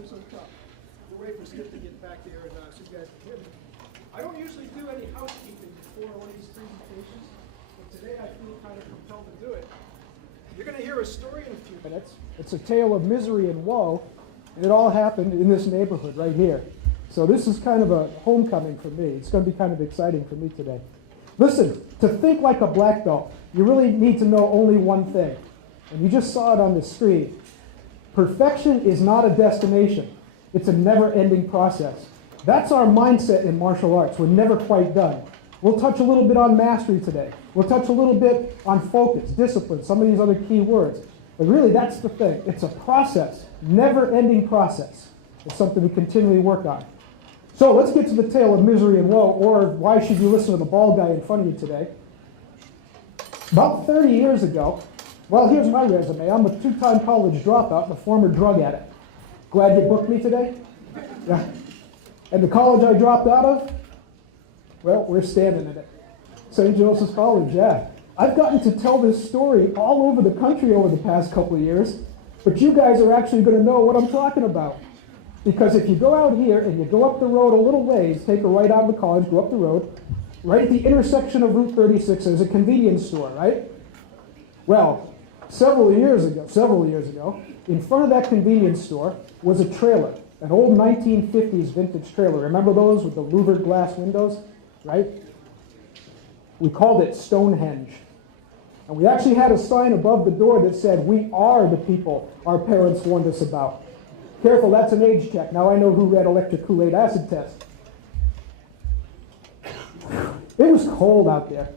doing so tough. We'll wait for Skip to get back here and so you guys can hear me. I don't usually do any housekeeping before one of these presentations, but today I feel kind of compelled to do it. You're going to hear a story in a few minutes. It's a tale of misery and woe, and it all happened in this neighborhood right here. So this is kind of a homecoming for me. It's going to be kind of exciting for me today. Listen, to think like a black belt, you really need to know only one thing. And you just saw it on the screen. Perfection is not a destination. It's a never-ending process. That's our mindset in martial arts. We're never quite done. We'll touch a little bit on mastery today. We'll touch a little bit on focus, discipline, some of these other key words. But really, that's the thing. It's a process, never-ending process. It's something we continually work on. So let's get to the tale of misery and woe, or why should you listen to the bald guy in front of you today. About 30 years ago, well, here's my resume. I'm a two-time college dropout and a former drug addict. Glad you booked me today? Yeah. And the college I dropped out of? Well, we're standing in it. St. Joseph's College, yeah. I've gotten to tell this story all over the country over the past couple of years, but you guys are actually going to know what I'm talking about. Because if you go out here and you go up the road a little ways, take a right out of the college, go up the road, right at the intersection of Route 36, there's a convenience store, right? Well, several years ago, in front of that convenience store was a trailer, an old 1950s vintage trailer. Remember those with the louvered glass windows, right? We called it Stonehenge. And we actually had a sign above the door that said, "We are the people our parents warned us about." Careful, that's an age check. Now I know who read Electric Kool-Aid Acid Test. It was cold out there,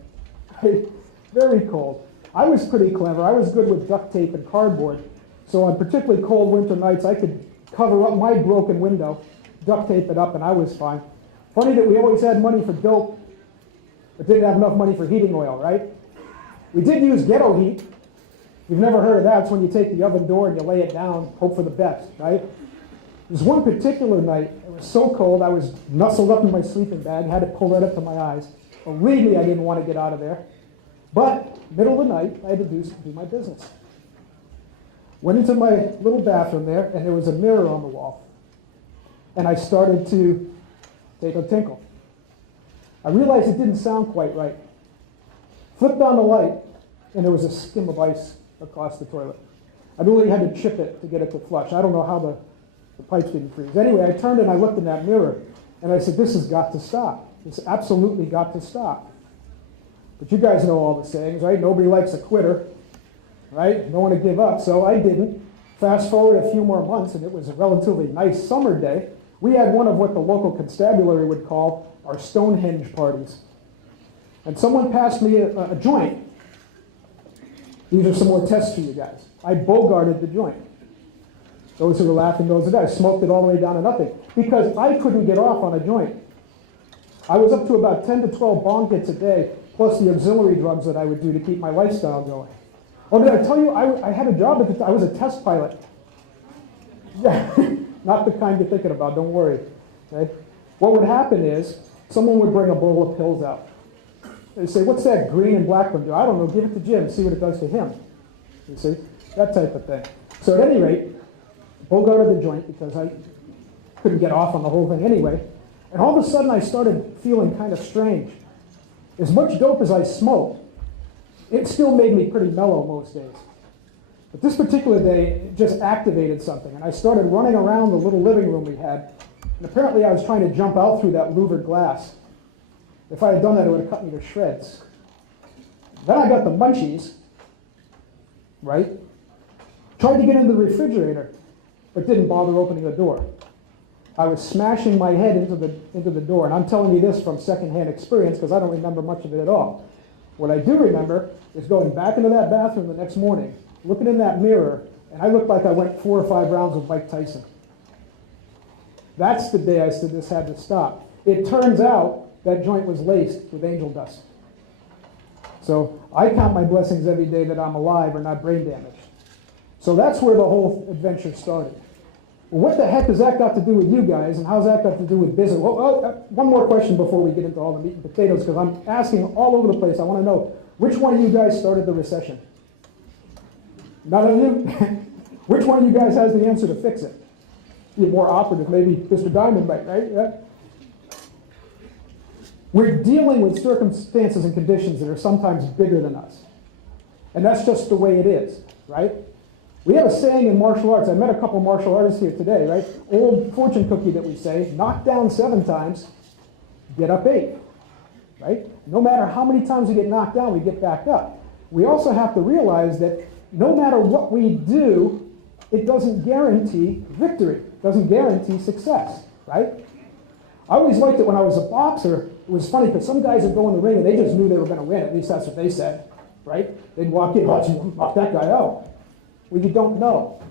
very cold. I was pretty clever. I was good with duct tape and cardboard. So on particularly cold winter nights, I could cover up my broken window, duct tape it up, and I was fine. Funny that we always had money for dope, but didn't have enough money for heating oil, right? We did use ghetto heat. You've never heard of that. It's when you take the oven door and you lay it down, hope for the best, right? There was one particular night, it was so cold, I was nestled up in my sleeping bag, had it pulled right up to my eyes. Believe me, I didn't want to get out of there. But, middle of the night, I had to do my business. Went into my little bathroom there, and there was a mirror on the wall. And I started to take a tinkle. I realized it didn't sound quite right. Flipped on the light, and there was a skim of ice across the toilet. I really had to chip it to get it to flush. I don't know how the pipes didn't freeze. Anyway, I turned and I looked in that mirror, and I said, this has got to stop. This absolutely got to stop. But you guys know all the sayings, right? Nobody likes a quitter, right? No one to give up, so I didn't. Fast forward a few more months, and it was a relatively nice summer day. We had one of what the local constabulary would call our Stonehenge parties. And someone passed me a joint. These are some more tests for you guys. I bogarted the joint. Those who were laughing, those that I smoked it all the way down to nothing. Because I couldn't get off on a joint. I was up to about 10 to 12 bong hits a day, plus the auxiliary drugs that I would do to keep my lifestyle going. Oh, did I tell you, I had a job at the time. I was a test pilot. Yeah, not the kind you're thinking about, don't worry. Okay? What would happen is, someone would bring a bowl of pills out. They'd say, what's that green and black one do? I don't know, give it to Jim, see what it does to him. You see, that type of thing. So at any rate, bogarted the joint because I couldn't get off on the whole thing anyway. And all of a sudden I started feeling kind of strange. As much dope as I smoked, it still made me pretty mellow most days. But this particular day, it just activated something. And I started running around the little living room we had. And apparently I was trying to jump out through that louvered glass. If I had done that, it would have cut me to shreds. Then I got the munchies, right? Tried to get into the refrigerator, but didn't bother opening the door. I was smashing my head into the door, and I'm telling you this from secondhand experience because I don't remember much of it at all. What I do remember is going back into that bathroom the next morning, looking in that mirror, and I looked like I went 4 or 5 rounds with Mike Tyson. That's the day I said this had to stop. It turns out that joint was laced with angel dust. So I count my blessings every day that I'm alive or not brain damaged. So that's where the whole adventure started. Well, what the heck has that got to do with you guys, and how's that got to do with business? Well, one more question before we get into all the meat and potatoes, because I'm asking all over the place. I want to know, which one of you guys started the recession? None of you? Which one of you guys has the answer to fix it? be more operative. Maybe Mr. Diamond might, right? Yeah. We're dealing with circumstances and conditions that are sometimes bigger than us. And that's just the way it is, right? We have a saying in martial arts. I met a couple of martial artists here today, right? Old fortune cookie that we say, knock down 7 times, get up 8, right? No matter how many times we get knocked down, we get back up. We also have to realize that no matter what we do, it doesn't guarantee victory. It doesn't guarantee success, right? I always liked it when I was a boxer. It was funny because some guys would go in the ring and they just knew they were going to win. At least that's what they said, right? They'd walk in, knock that guy out. Well, you don't know.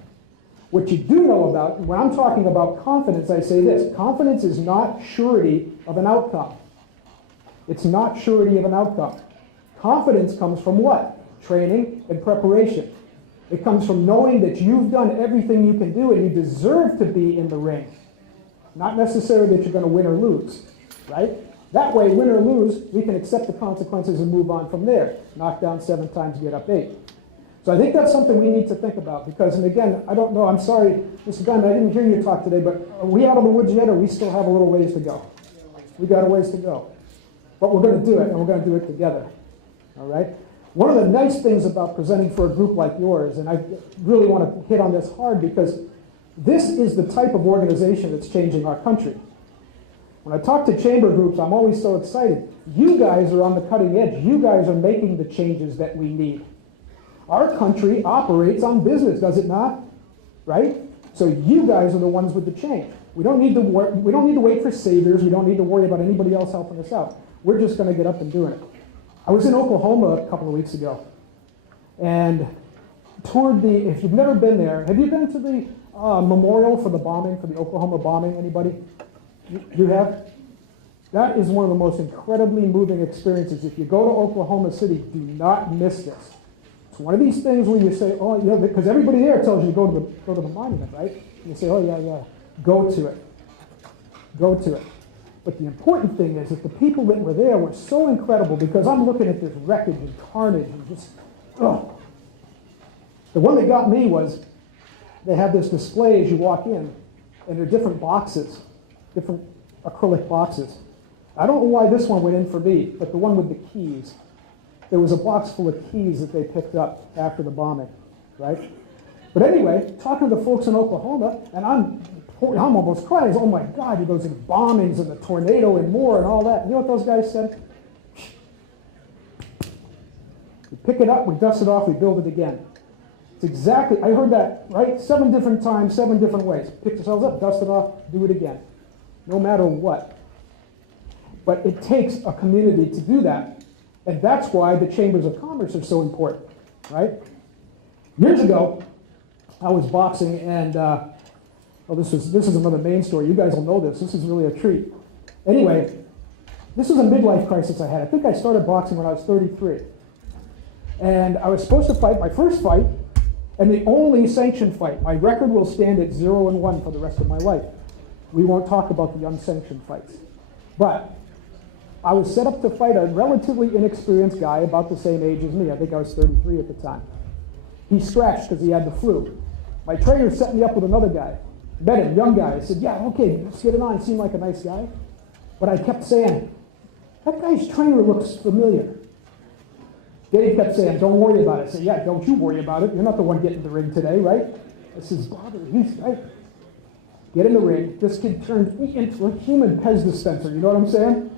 What you do know about, when I'm talking about confidence, I say this. Confidence is not surety of an outcome. It's not surety of an outcome. Confidence comes from what? Training and preparation. It comes from knowing that you've done everything you can do and you deserve to be in the ring. Not necessarily that you're going to win or lose, right? That way, win or lose, we can accept the consequences and move on from there. Knock down 7 times, get up 8. So I think that's something we need to think about because, and again, I don't know, I'm sorry, Mr. Gunn, I didn't hear you talk today, but are we out of the woods yet or we still have a little ways to go? We got a ways to go. But we're going to do it, and we're going to do it together, all right? One of the nice things about presenting for a group like yours, and I really want to hit on this hard because this is the type of organization that's changing our country. When I talk to chamber groups, I'm always so excited. You guys are on the cutting edge. You guys are making the changes that we need. Our country operates on business, does it not? Right? So you guys are the ones with the change. We don't need to wait for saviors. We don't need to worry about anybody else helping us out. We're just going to get up and doing it. I was in Oklahoma a couple of weeks ago, and if you've never been there, have you been to the memorial for the bombing, for the Oklahoma bombing? Anybody? You have? That is one of the most incredibly moving experiences. If you go to Oklahoma City, do not miss this. It's one of these things where you say, oh, yeah, because everybody there tells you to go to the monument, right? And you say, oh, yeah, go to it. Go to it. But the important thing is that the people that were there were so incredible because I'm looking at this wreckage and carnage and just, oh. The one that got me was they have this display as you walk in, and there are different boxes, different acrylic boxes. I don't know why this one went in for me, but the one with the keys. There was a box full of keys that they picked up after the bombing, right? But anyway, talking to the folks in Oklahoma, and I'm almost crying. Oh my God, he goes, the bombings and the tornado and more and all that. You know what those guys said? We pick it up, we dust it off, we build it again. It's exactly, I heard that, right? 7 different times, 7 different ways. Pick yourselves up, dust it off, do it again. No matter what. But it takes a community to do that. And that's why the chambers of commerce are so important, right? Years ago, I was boxing and, this is another main story. You guys will know this. This is really a treat. Anyway, this was a midlife crisis I had. I think I started boxing when I was 33. And I was supposed to fight my first fight and the only sanctioned fight. My record will stand at 0-1 for the rest of my life. We won't talk about the unsanctioned fights. But I was set up to fight a relatively inexperienced guy about the same age as me. I think I was 33 at the time. He scratched because he had the flu. My trainer set me up with another guy. Met him, young guy. I said, yeah, okay, let's get it on. He seemed like a nice guy. But I kept saying, that guy's trainer looks familiar. Dave kept saying, don't worry about it. I said, yeah, don't you worry about it. You're not the one getting in the ring today, right? I says, bother, he's right. Get in the ring. This kid turned me into a human Pez dispenser. You know what I'm saying?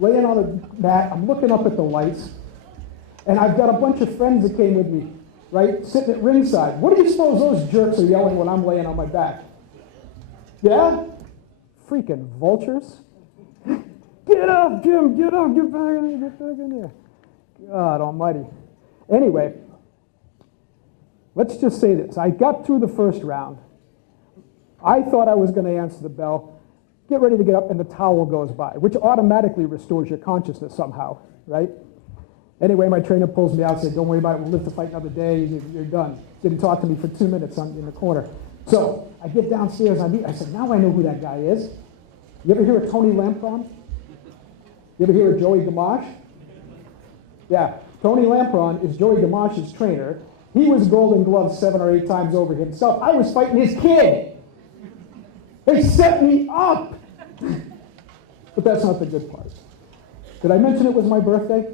Laying on the mat. I'm looking up at the lights. And I've got a bunch of friends that came with me, right? Sitting at ringside. What do you suppose those jerks are yelling when I'm laying on my back? Yeah? Freaking vultures. Get up, Jim, get up, get back in there, get back in there. God almighty. Anyway, let's just say this. I got through the first round. I thought I was going to answer the bell, get ready to get up, and the towel goes by, which automatically restores your consciousness somehow, right? Anyway, my trainer pulls me out and said, don't worry about it, we'll live to fight another day, you're done. Didn't talk to me for 2 minutes in the corner. So I get downstairs, I said, now I know who that guy is. You ever hear of Tony Lampron? You ever hear of Joey Gamache? Yeah, Tony Lampron is Joey Gamache's trainer. He was Golden Glove 7 or 8 times over himself. I was fighting his kid. They set me up. But that's not the good part. Did I mention it was my birthday?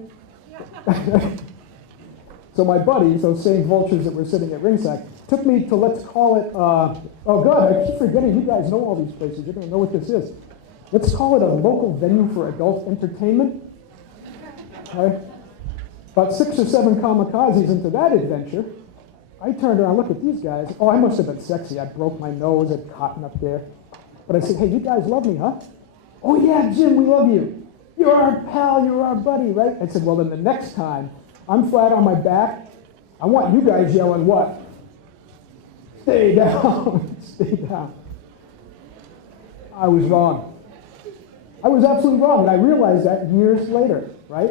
So my buddies, those same vultures that were sitting at ringside, took me to, let's call it, oh God, I keep forgetting, you guys know all these places, you're going to know what this is. Let's call it a local venue for adult entertainment. Okay? About 6 or 7 kamikazes into that adventure, I turned around, looked at these guys. Oh, I must have been sexy. I broke my nose, had cotton up there. But I said, hey, you guys love me, huh? Oh yeah, Jim, we love you. You're our pal, you're our buddy, right? I said, well, then the next time I'm flat on my back, I want you guys yelling what? Stay down, stay down. I was wrong. I was absolutely wrong, and I realized that years later, right?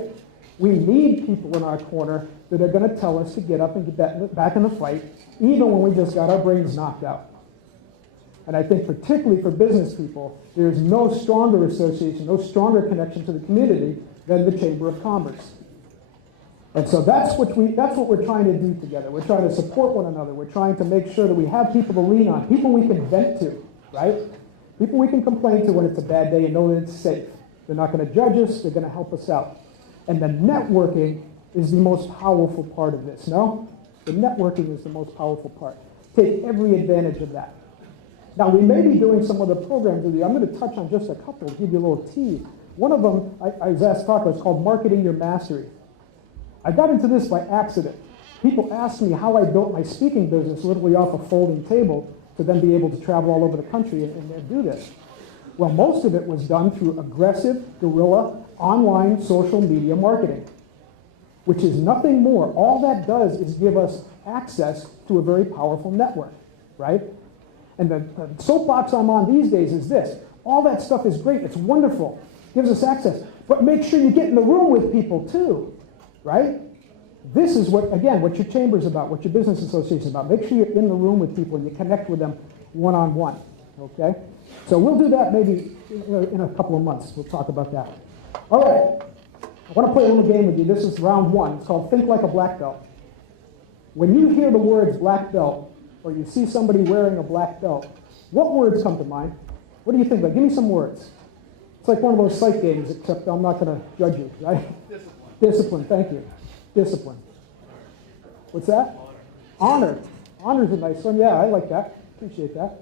We need people in our corner that are going to tell us to get up and get back in the fight, even when we just got our brains knocked out. And I think particularly for business people, there's no stronger association, no stronger connection to the community than the Chamber of Commerce. And so that's what we're trying to do together. We're trying to support one another. We're trying to make sure that we have people to lean on, people we can vent to, right? People we can complain to when it's a bad day and know that it's safe. They're not going to judge us. They're going to help us out. And the networking is the most powerful part of this, no? The networking is the most powerful part. Take every advantage of that. Now, we may be doing some other programs with you. I'm going to touch on just a couple, give you a little tease. One of them, I was asked to talk about, it's called Marketing Your Mastery. I got into this by accident. People asked me how I built my speaking business literally off a folding table to then be able to travel all over the country and do this. Well, most of it was done through aggressive, guerrilla, online social media marketing, which is nothing more. All that does is give us access to a very powerful network, right? And the soapbox I'm on these days is this. All that stuff is great. It's wonderful. Gives us access. But make sure you get in the room with people too, right? This is what, again, what your chamber's about, what your business association is about. Make sure you're in the room with people and you connect with them one-on-one, okay? So we'll do that maybe in a couple of months. We'll talk about that. All right. I want to play a little game with you. This is round 1. It's called Think Like a Black Belt. When you hear the words black belt, or you see somebody wearing a black belt, what words come to mind? What do you think? Like, give me some words. It's like one of those psych games, except I'm not going to judge you, right? Discipline. Discipline, thank you. Discipline. What's that? Honor. Honor's a nice one. Yeah, I like that. Appreciate that.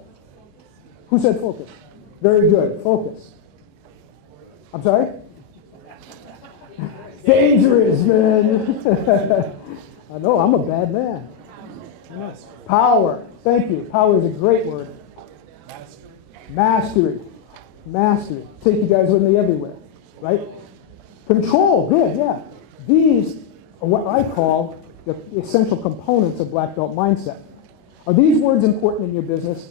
Who said focus? Very good. Focus. I'm sorry? Dangerous, man. I know, I'm a bad man. Power. Thank you. Power is a great word. Mastery. Mastery. Take you guys with me everywhere, right? Control. Good, yeah. These are what I call the essential components of black belt mindset. Are these words important in your business?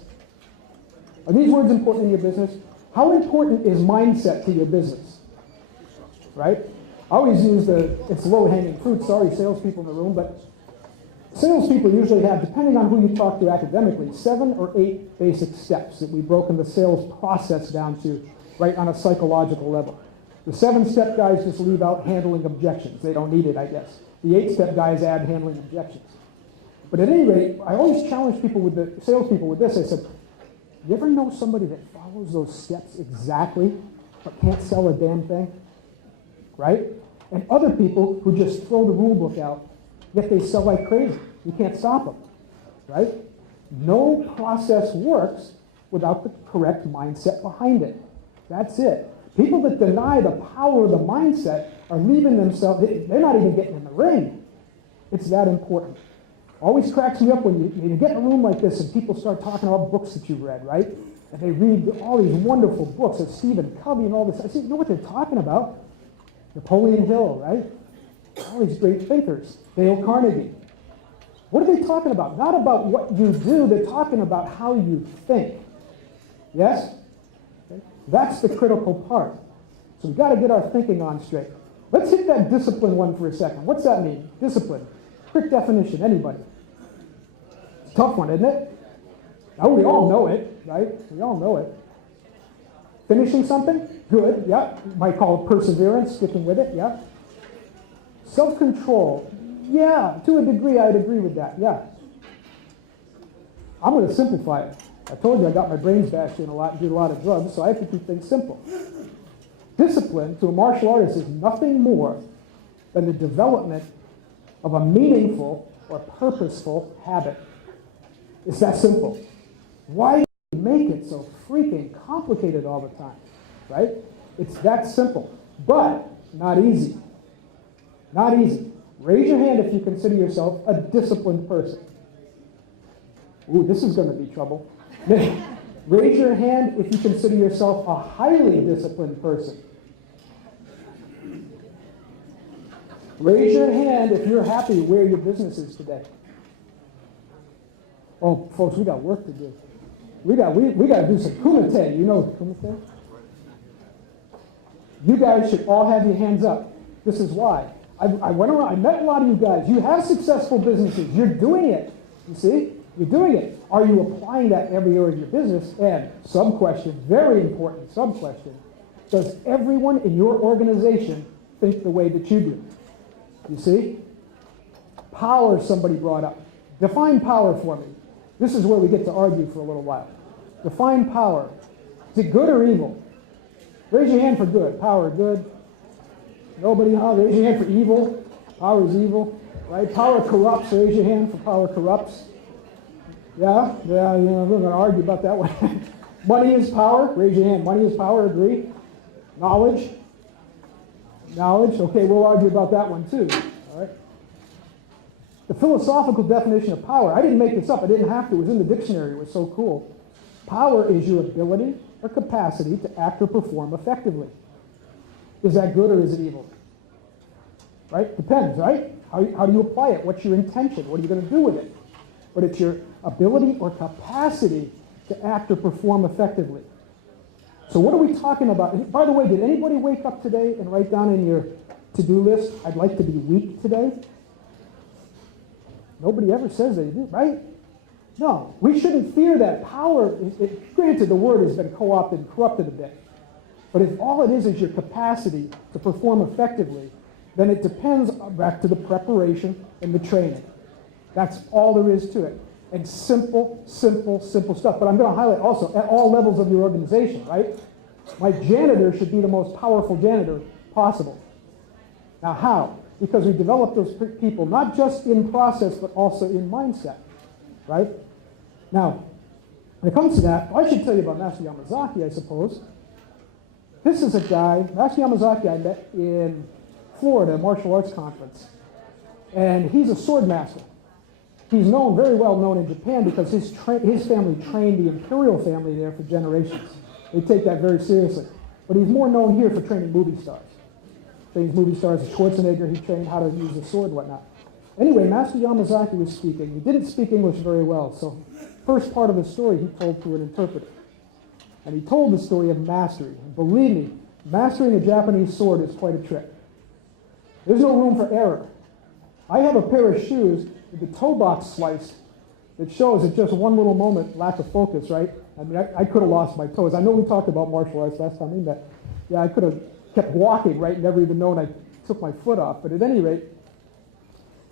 Are these words important in your business? How important is mindset to your business? Right? I always use it's low-hanging fruit. Sorry, salespeople in the room, but salespeople usually have, depending on who you talk to academically, 7 or 8 basic steps that we've broken the sales process down to, right, on a psychological level. The 7-step guys just leave out handling objections. They don't need it, I guess. The 8-step guys add handling objections. But at any rate, I always challenge people with the salespeople with this. I said, you ever know somebody that follows those steps exactly, but can't sell a damn thing? Right? And other people who just throw the rule book out, yet they sell like crazy. You can't stop them, right? No process works without the correct mindset behind it. That's it. People that deny the power of the mindset are leaving themselves, they're not even getting in the ring. It's that important. Always cracks me up when you get in a room like this and people start talking about books that you've read, right? And they read all these wonderful books of Stephen Covey and all this. I say, you know what they're talking about? Napoleon Hill, right? All these great thinkers. Dale Carnegie. What are they talking about? Not about what you do. They're talking about how you think. Yes? Okay. That's the critical part. So we've got to get our thinking on straight. Let's hit that discipline one for a second. What's that mean? Discipline. Quick definition. Anybody? It's a tough one, isn't it? Now, we all know it, right? We all know it. Finishing something? Good, yeah. You might call it perseverance, sticking with it, yeah. Self-control. Yeah, to a degree, I'd agree with that, yeah. I'm going to simplify it. I told you I got my brains bashed in a lot and did a lot of drugs, so I have to keep things simple. Discipline to a martial artist is nothing more than the development of a meaningful or purposeful habit. It's that simple. Why do we make it so freaking complicated all the time, right? It's that simple, but not easy. Not easy. Raise your hand if you consider yourself a disciplined person. Ooh, this is going to be trouble. Raise your hand if you consider yourself a highly disciplined person. Raise your hand if you're happy where your business is today. Oh, folks, we got work to do. We got to do some kumite. You know kumite? You guys should all have your hands up. This is why. I went around, I met a lot of you guys. You have successful businesses. You're doing it. You see? You're doing it. Are you applying that every area of your business? And sub-question, very important sub-question, does everyone in your organization think the way that you do? You see? Power, somebody brought up. Define power for me. This is where we get to argue for a little while. Define power. Is it good or evil? Raise your hand for good. Power, good. Nobody, huh? Raise your hand for evil. Power is evil, right? Power corrupts. Raise your hand for power corrupts. Yeah, you know, we're going to argue about that one. Money is power. Raise your hand. Money is power. Agree. Knowledge. Knowledge. Okay, we'll argue about that one too. All right. The philosophical definition of power. I didn't make this up. I didn't have to. It was in the dictionary. It was so cool. Power is your ability or capacity to act or perform effectively. Is that good or is it evil? Right? Depends, right? How do you apply it? What's your intention? What are you going to do with it? But it's your ability or capacity to act or perform effectively. So what are we talking about? By the way, did anybody wake up today and write down in your to-do list, I'd like to be weak today? Nobody ever says they do, right? No, we shouldn't fear that. Power, granted the word has been co-opted and corrupted a bit, but if all it is your capacity to perform effectively, then it depends back to the preparation and the training. That's all there is to it. And simple stuff. But I'm going to highlight also at all levels of your organization, right? My janitor should be the most powerful janitor possible. Now how? Because we develop those people not just in process, but also in mindset, right? Now, when it comes to that, I should tell you about Master Yamazaki, I suppose. This is a guy, Master Yamazaki, I met in Florida, a martial arts conference. And he's a sword master. He's known, very well known in Japan because his family trained the imperial family there for generations. They take that very seriously. But he's more known here for training movie stars. Trains movie stars, Schwarzenegger, he trained how to use a sword and whatnot. Anyway, Master Yamazaki was speaking. He didn't speak English very well, so first part of the story he told through an interpreter. And he told the story of mastery. And believe me, mastering a Japanese sword is quite a trick. There's no room for error. I have a pair of shoes with the toe box sliced that shows at just one little moment lack of focus, right? I mean, I could have lost my toes. I know we talked about martial arts last time we met. Yeah, I could have kept walking, right? Never even known I took my foot off. But at any rate,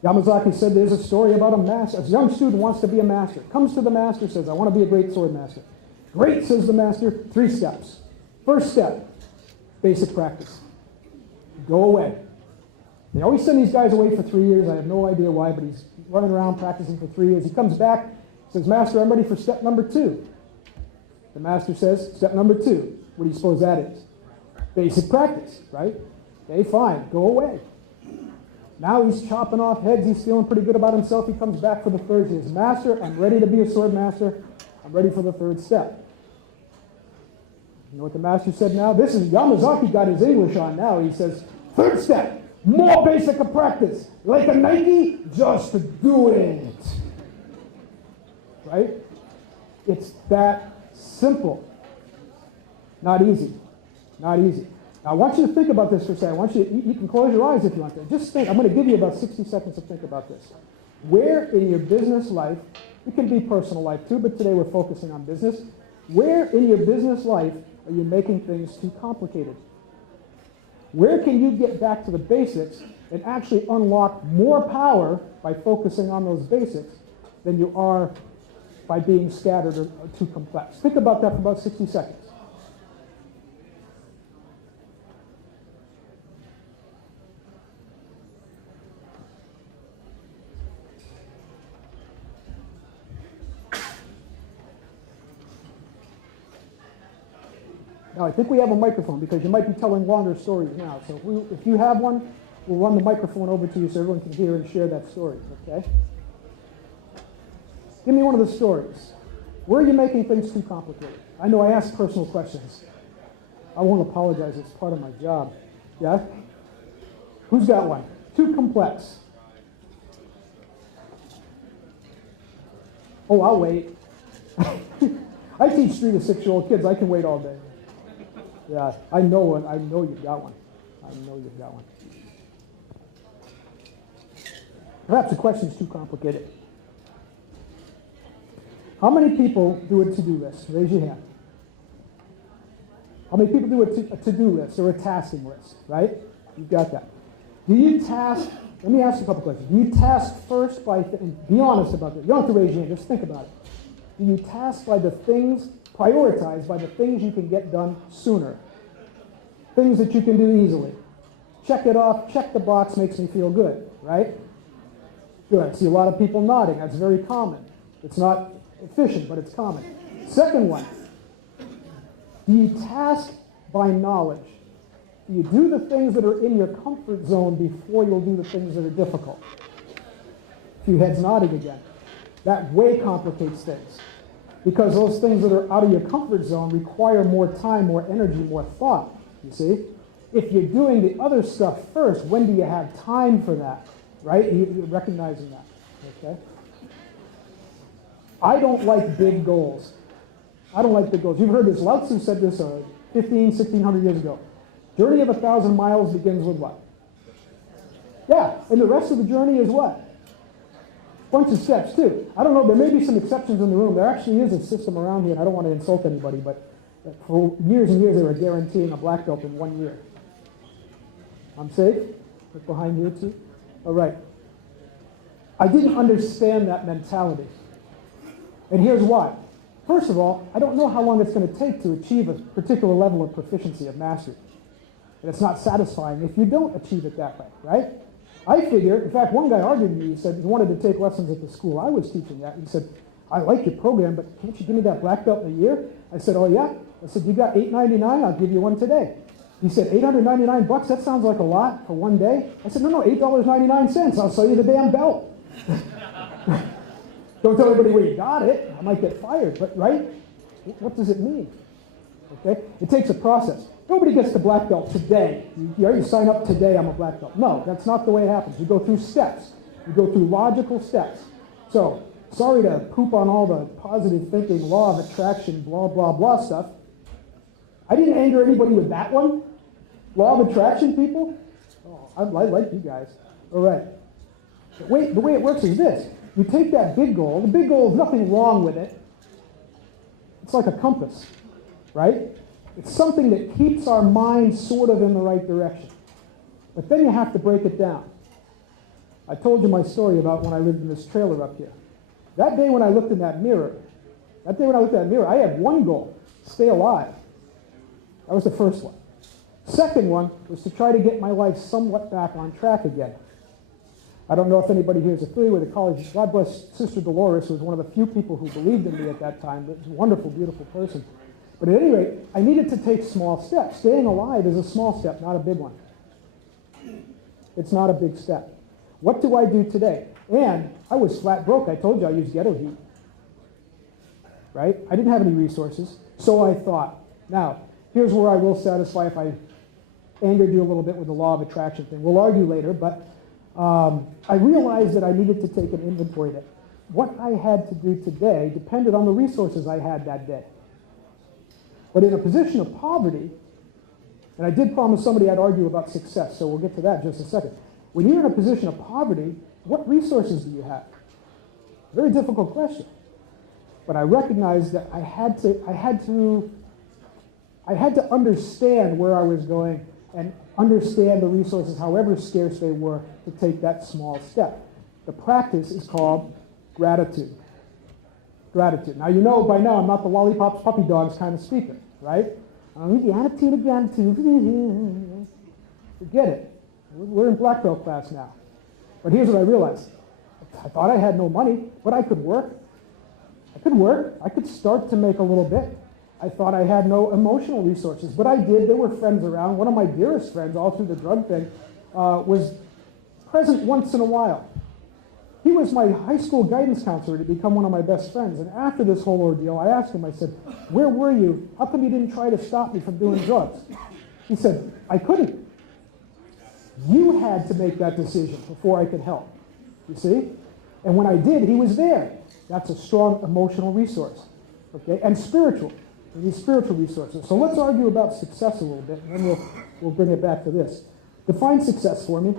Yamazaki said there's a story about a master. A young student wants to be a master. Comes to the master, says, I want to be a great sword master. Great, says the master. 3 steps. First step, basic practice. Go away. They always send these guys away for 3 years. I have no idea why, but he's running around practicing for 3 years. He comes back, says, Master, I'm ready for step number 2. The master says, step number 2. What do you suppose that is? Basic practice, right? Okay, fine. Go away. Now he's chopping off heads. He's feeling pretty good about himself. He comes back for the 3rd. He says, Master, I'm ready to be a sword master. I'm ready for the 3rd step. You know what the master said now? This is, Yamazaki got his English on now. He says, 3rd step. More basic of practice. Like a Nike, just do it. Right? It's that simple. Not easy. Not easy. Now, I want you to think about this for a second. I want you can close your eyes if you want to. Just think. I'm going to give you about 60 seconds to think about this. Where in your business life, it can be personal life too, but today we're focusing on business. Where in your business life are you making things too complicated? Where can you get back to the basics and actually unlock more power by focusing on those basics than you are by being scattered or too complex. Think about that for about 60 seconds. Now, I think we have a microphone because you might be telling longer stories now. So if you have one, we'll run the microphone over to you so everyone can hear and share that story, okay? Give me one of the stories. Where are you making things too complicated? I know I ask personal questions. I won't apologize. It's part of my job. Yeah? Who's got one? Too complex. Oh, I'll wait. I teach 3 to 6-year-old kids. I can wait all day. Yeah, I know one. I know you've got one. I know you've got one. Perhaps the question's too complicated. How many people do a to-do list? Raise your hand. How many people do a to-do list or a tasking list, right? You've got that. Do you task, let me ask you a couple questions. Do you task first by, be honest about this. You don't have to raise your hand, just think about it. Do you task by the things, prioritize by the things you can get done sooner? Things that you can do easily. Check it off, check the box, makes me feel good, right? Good. I see a lot of people nodding. That's very common. It's not efficient, but it's common. Second one, do you task by knowledge? Do you do the things that are in your comfort zone before you'll do the things that are difficult? A few heads nodding again. That way complicates things. Because those things that are out of your comfort zone require more time, more energy, more thought, you see? If you're doing the other stuff first, when do you have time for that? Right? You're recognizing that, okay? I don't like big goals. I don't like big goals. You've heard this. Lao Tzu said this 1600 years ago. Journey of 1,000 miles begins with what? Yeah, and the rest of the journey is what? Bunch of steps, too. I don't know, there may be some exceptions in the room. There actually is a system around here, and I don't want to insult anybody, but for years and years they were guaranteeing a black belt in 1 year. I'm safe? Look behind here, too. All right. I didn't understand that mentality. And here's why. First of all, I don't know how long it's going to take to achieve a particular level of proficiency, of mastery. And it's not satisfying if you don't achieve it that way, right? I figure, in fact, one guy argued with me. He said he wanted to take lessons at the school I was teaching at. He said, I like your program, but can't you give me that black belt in a year? I said, oh, yeah? I said, you got $8.99? I'll give you one today. He said, $899? That sounds like a lot for one day. I said, no, $8.99. I'll sell you the damn belt. Don't tell everybody where you got it. I might get fired, but right? What does it mean? Okay? It takes a process. Nobody gets the black belt today. You sign up today, I'm a black belt. No, that's not the way it happens. You go through steps. You go through logical steps. So, sorry to poop on all the positive thinking, law of attraction, blah, blah, blah stuff. I didn't anger anybody with that one. Law of attraction, people? Oh, I like you guys. All right. The way it works is this. You take that big goal. The big goal is nothing wrong with it. It's like a compass, right? It's something that keeps our mind sort of in the right direction. But then you have to break it down. I told you my story about when I lived in this trailer up here. That day when I looked in that mirror, I had one goal, stay alive. That was the first one. Second one was to try to get my life somewhat back on track again. I don't know if anybody here is familiar with the college. God bless Sister Dolores, who was one of the few people who believed in me at that time. She was a wonderful, beautiful person. But at any rate, I needed to take small steps. Staying alive is a small step, not a big one. It's not a big step. What do I do today? And I was flat broke. I told you I used ghetto heat. Right? I didn't have any resources, so I thought. Now, here's where I will satisfy if I angered you a little bit with the law of attraction thing. We'll argue later, but I realized that I needed to take an inventory that what I had to do today depended on the resources I had that day. But in a position of poverty, and I did promise somebody I'd argue about success, so we'll get to that in just a second. When you're in a position of poverty, what resources do you have? Very difficult question. But I recognized that I had to understand where I was going and understand the resources, however scarce they were, to take that small step. The practice is called gratitude. Gratitude. Now, you know by now I'm not the lollipops, puppy dogs kind of speaker, right? The attitude of gratitude. Forget it. We're in black belt class now. But here's what I realized. I thought I had no money, but I could work. I could start to make a little bit. I thought I had no emotional resources, but I did. There were friends around. One of my dearest friends, all through the drug thing, was present once in a while. He was my high school guidance counselor to become one of my best friends. And after this whole ordeal, I asked him, I said, where were you? How come you didn't try to stop me from doing drugs? He said, I couldn't. You had to make that decision before I could help. You see? And when I did, he was there. That's a strong emotional resource. Okay? And spiritual. We need spiritual resources. So let's argue about success a little bit, and then we'll bring it back to this. Define success for me.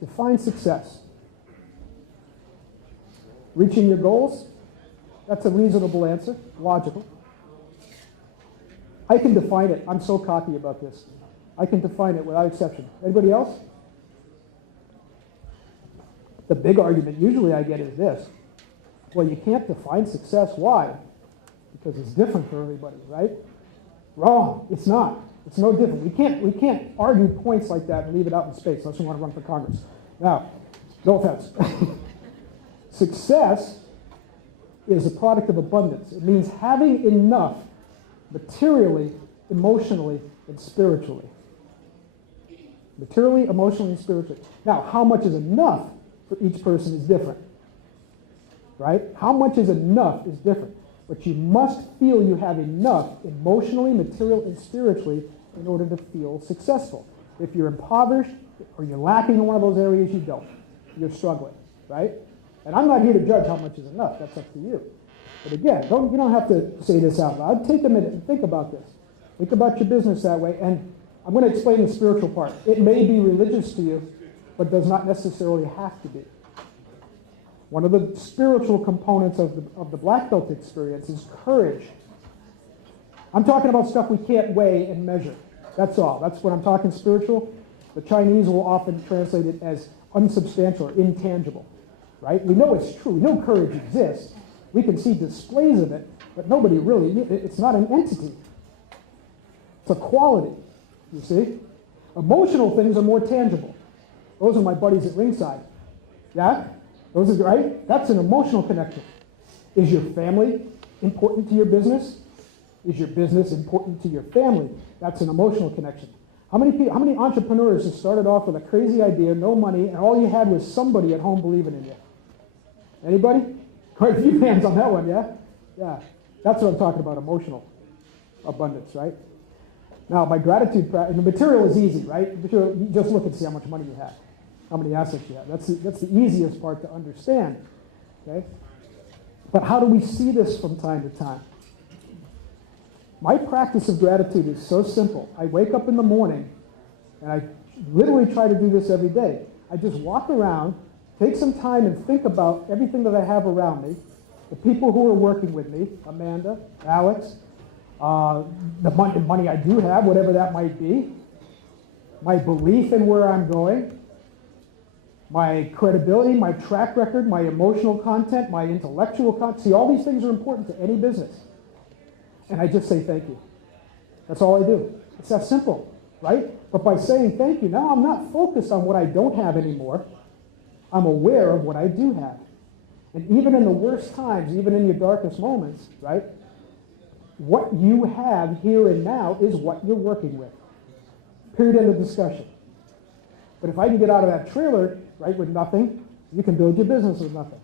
Define success. Reaching your goals? That's a reasonable answer, logical. I can define it. I'm so cocky about this. I can define it without exception. Anybody else? The big argument usually I get is this. Well, you can't define success. Why? Because it's different for everybody, right? Wrong. It's not. It's no different. We can't argue points like that and leave it out in space unless we want to run for Congress. Now, no offense. Success is a product of abundance. It means having enough materially, emotionally, and spiritually. Materially, emotionally, and spiritually. Now, how much is enough for each person is different. Right? How much is enough is different. But you must feel you have enough emotionally, materially, and spiritually in order to feel successful. If you're impoverished or you're lacking in one of those areas, you don't. You're struggling, right? And I'm not here to judge how much is enough. That's up to you. But again, you don't have to say this out loud. Take a minute and think about this. Think about your business that way. And I'm going to explain the spiritual part. It may be religious to you, but does not necessarily have to be. One of the spiritual components of the black belt experience is courage. I'm talking about stuff we can't weigh and measure. That's all. That's when I'm talking spiritual. The Chinese will often translate it as unsubstantial or intangible. Right? We know it's true. We know courage exists. We can see displays of it, but nobody really, it's not an entity. It's a quality, you see? Emotional things are more tangible. Those are my buddies at Ringside. Yeah? Those are, right? That's an emotional connection. Is your family important to your business? Is your business important to your family? That's an emotional connection. How many entrepreneurs have started off with a crazy idea, no money, and all you had was somebody at home believing in you? Anybody? Quite a few hands on that one, yeah? Yeah. That's what I'm talking about, emotional abundance, right? Now, my gratitude, the material is easy, right? You just look and see how much money you have, how many assets you have. That's the easiest part to understand, okay? But how do we see this from time to time? My practice of gratitude is so simple. I wake up in the morning, and I literally try to do this every day. I just walk around, take some time and think about everything that I have around me, the people who are working with me, Amanda, Alex, the money I do have, whatever that might be, my belief in where I'm going, my credibility, my track record, my emotional content, my intellectual content. See, all these things are important to any business. And I just say thank you. That's all I do. It's that simple, right? But by saying thank you, now I'm not focused on what I don't have anymore. I'm aware of what I do have. And even in the worst times, even in your darkest moments, right, what you have here and now is what you're working with. Period, end of discussion. But if I can get out of that trailer, right, with nothing, you can build your business with nothing.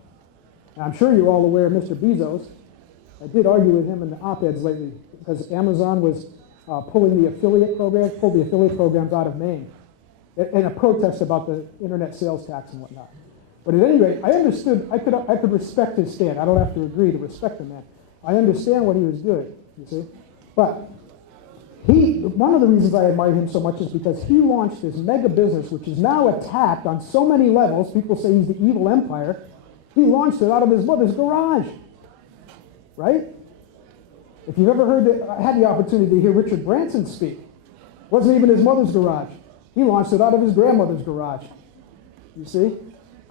And I'm sure you're all aware of Mr. Bezos. I did argue with him in the op-eds lately because Amazon was pulled the affiliate programs out of Maine in a protest about the internet sales tax and whatnot. But at any rate, I understood, I could respect his stand. I don't have to agree to respect the man. I understand what he was doing, you see. But one of the reasons I admire him so much is because he launched this mega business, which is now attacked on so many levels. People say he's the evil empire. He launched it out of his mother's garage, right? If you've ever had the opportunity to hear Richard Branson speak, it wasn't even his mother's garage. He launched it out of his grandmother's garage, you see.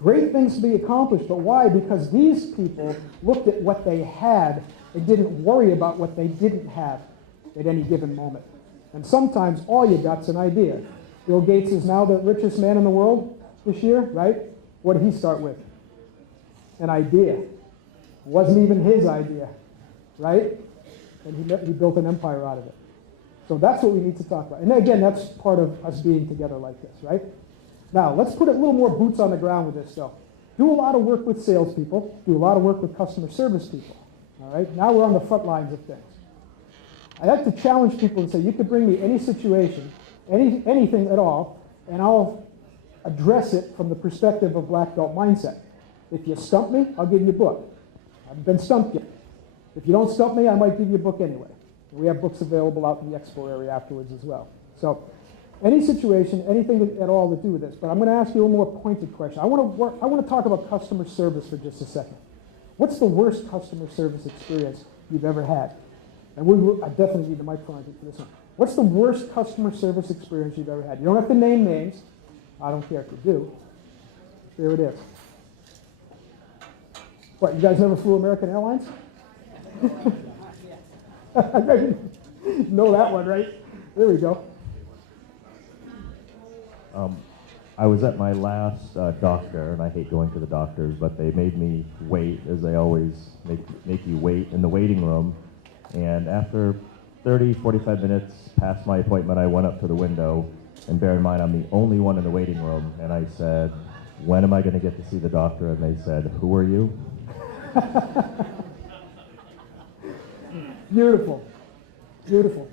Great things to be accomplished, but why? Because these people looked at what they had and didn't worry about what they didn't have at any given moment. And sometimes all you got's an idea. Bill Gates is now the richest man in the world this year, right? What did he start with? An idea. It wasn't even his idea, right? And he built an empire out of it. So that's what we need to talk about. And again, that's part of us being together like this, right? Now, let's put a little more boots on the ground with this, though. Do a lot of work with salespeople. Do a lot of work with customer service people. All right? Now we're on the front lines of things. I like to challenge people and say, you could bring me any situation, anything at all, and I'll address it from the perspective of black belt mindset. If you stump me, I'll give you a book. I haven't been stumped yet. If you don't stump me, I might give you a book anyway. We have books available out in the expo area afterwards as well. So any situation, anything at all to do with this. But I'm going to ask you a little more pointed question. I want to talk about customer service for just a second. What's the worst customer service experience you've ever had? And I definitely need the microphone for this one. What's the worst customer service experience you've ever had? You don't have to name names. I don't care if you do. There it is. What, you guys never flew American Airlines? Know that one, right? There we go. I was at my last doctor, and I hate going to the doctors, but they made me wait, as they always make you wait in the waiting room. And after 30, 45 minutes past my appointment, I went up to the window, and bear in mind, I'm the only one in the waiting room, and I said, when am I going to get to see the doctor? And they said, who are you? Beautiful. Beautiful.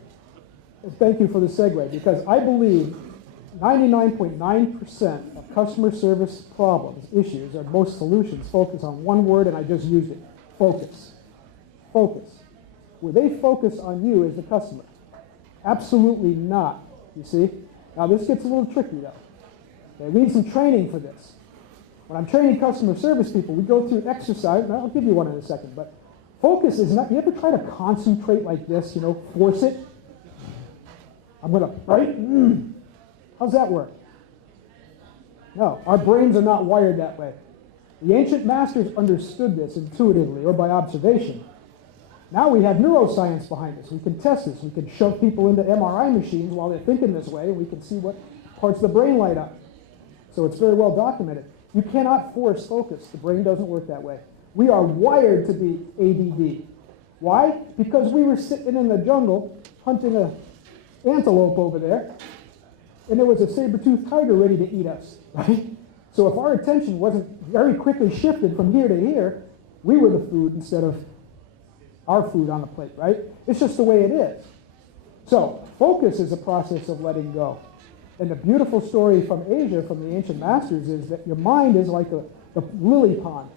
Thank you for the segue, because I believe 99.9% of customer service problems, issues, or most solutions focus on one word, and I just used it. Focus. Focus. Were they focus on you as the customer? Absolutely not, you see? Now this gets a little tricky though. Okay, we need some training for this. When I'm training customer service people, we go through an exercise, and I'll give you one in a second, but focus is not, you ever try to concentrate like this, force it? I'm gonna, right? How's that work? No, our brains are not wired that way. The ancient masters understood this intuitively or by observation. Now we have neuroscience behind us. We can test this. We can shove people into MRI machines while they're thinking this way, and we can see what parts of the brain light up. So it's very well documented. You cannot force focus. The brain doesn't work that way. We are wired to be ADD. Why? Because we were sitting in the jungle hunting an antelope over there, and there was a saber-toothed tiger ready to eat us, right? So if our attention wasn't very quickly shifted from here to here, we were the food instead of our food on the plate, right? It's just the way it is. So focus is a process of letting go. And the beautiful story from Asia, from the ancient masters, is that your mind is like the lily pond,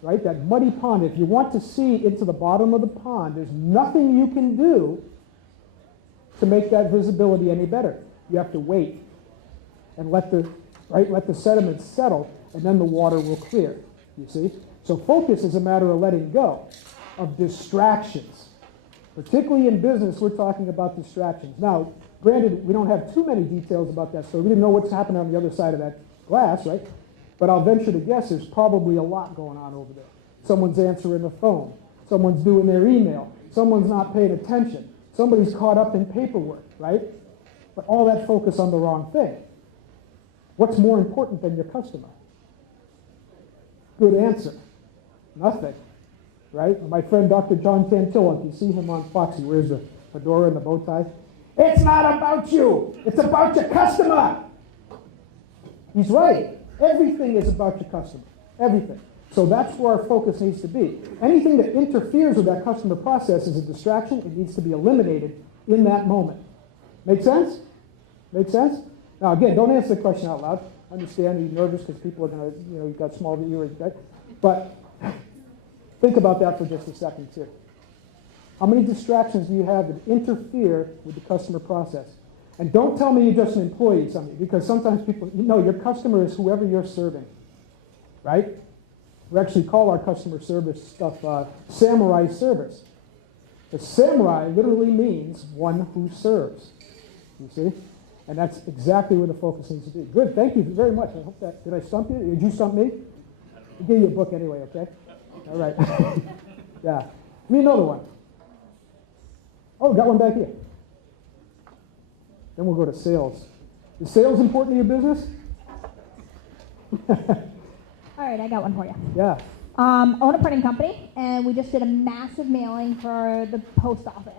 right? That muddy pond. If you want to see into the bottom of the pond, there's nothing you can do to make that visibility any better. You have to wait and let the sediments settle, and then the water will clear, you see? So focus is a matter of letting go of distractions. Particularly in business, we're talking about distractions. Now, granted, we don't have too many details about that story. We didn't know what's happening on the other side of that glass, right? But I'll venture to guess there's probably a lot going on over there. Someone's answering the phone. Someone's doing their email. Someone's not paying attention. Somebody's caught up in paperwork, right? But all that focus on the wrong thing. What's more important than your customer? Good answer. Nothing. Right? My friend Dr. John Tantilla, if you see him on Fox, he wears the fedora and the bow tie. It's not about you. It's about your customer. He's right. Everything is about your customer. Everything. So that's where our focus needs to be. Anything that interferes with that customer process is a distraction. It needs to be eliminated in that moment. Make sense? Make sense? Now, again, don't answer the question out loud. I understand you're nervous because people are going to, you've got small ears, right? But think about that for just a second, too. How many distractions do you have that interfere with the customer process? And don't tell me you're just an employee, because sometimes people, your customer is whoever you're serving, right? We actually call our customer service stuff samurai service. The samurai literally means one who serves, you see? And that's exactly where the focus needs to be. Good, thank you very much. I hope that, did I stump you? Did you stump me? I'll give you a book anyway, okay? All right. Yeah. Give me another one. Oh, got one back here. Then we'll go to sales. Is sales important to your business? All right, I got one for you. Yeah. Own a printing company, and we just did a massive mailing for the post office.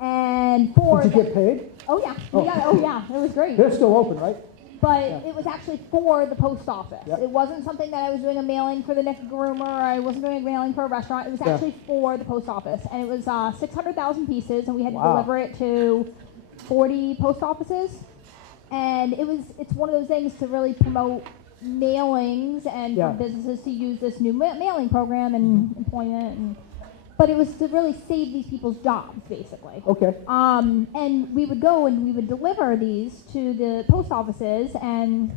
And for Did you get paid? Oh yeah, it was great. They're still open, right? But Yeah. it was actually for the post office. Yep. It wasn't something that I was doing a mailing for the Nick Groomer, or I wasn't doing a mailing for a restaurant. It was Yeah. actually for the post office, and it was 600,000 pieces, and we had to Wow. deliver it to 40 post offices. And it's one of those things to really promote mailings and Yeah. for businesses to use this new mailing program and employment, but it was to really save these people's jobs, basically. Okay. And we would go and we would deliver these to the post offices, and